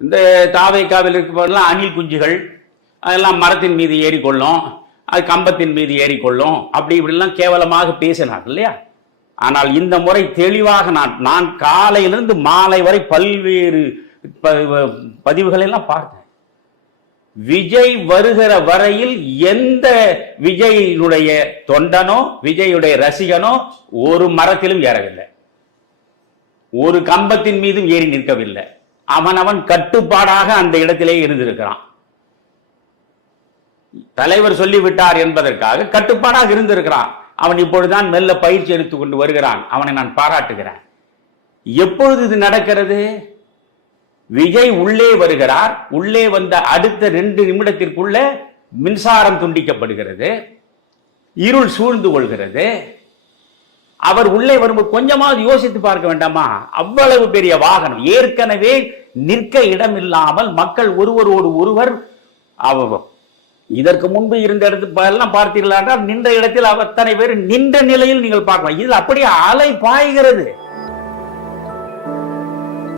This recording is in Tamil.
இந்த தாவைக்காவில் இருப்பதெல்லாம் அணில் குஞ்சுகள் அதெல்லாம் மரத்தின் மீது ஏறிக்கொள்ளும் அது கம்பத்தின் மீது ஏறிக்கொள்ளும் அப்படி இப்படிலாம் கேவலமாக பேசினார் இல்லையா? ஆனால் இந்த முறை தெளிவாக நான் நான் காலையிலிருந்து மாலை வரை பல்வேறு ப- பார்த்தேன். விஜய் வருகிற வரையில் எந்த விஜயினுடைய தொண்டனோ விஜயுடைய ரசிகனோ ஒரு மரத்திலும் ஏறவில்லை. ஒரு கம்பத்தின் மீதும் ஏறி நிற்கவில்லை. அவனவன் கட்டுப்பாடாக அந்த இடத்திலே இருந்திருக்கிறான். தலைவர் சொல்லிவிட்டார் என்பதற்காக கட்டுப்பாடாக இருந்திருக்கிறான். அவன் இப்பொழுதுதான் மெல்ல பயிற்சி எடுத்துக்கொண்டு வருகிறான். அவனை நான் பாராட்டுகிறேன். எப்பொழுது இது நடக்கிறது? விஜய் உள்ளே வருகிறார். உள்ளே வந்த அடுத்த ரெண்டு நிமிடத்திற்குள்ள மின்சாரம் துண்டிக்கப்படுகிறது. இருள் சூழ்ந்து கொள்கிறது. அவர் உள்ளே வரும்போது கொஞ்சமாவது யோசித்து பார்க்க வேண்டாமா? அவ்வளவு பெரிய வாகனம். ஏற்கனவே நிற்க இடம் இல்லாமல் மக்கள் ஒருவரோடு ஒருவர் இதற்கு முன்பு இருந்த இடத்து எல்லாம் பார்த்தீர்களா நின்ற இடத்தில் அத்தனை பேர் நின்ற நிலையில் நீங்கள் பார்க்கலாம். இது அப்படியே அலை பாய்கிறது.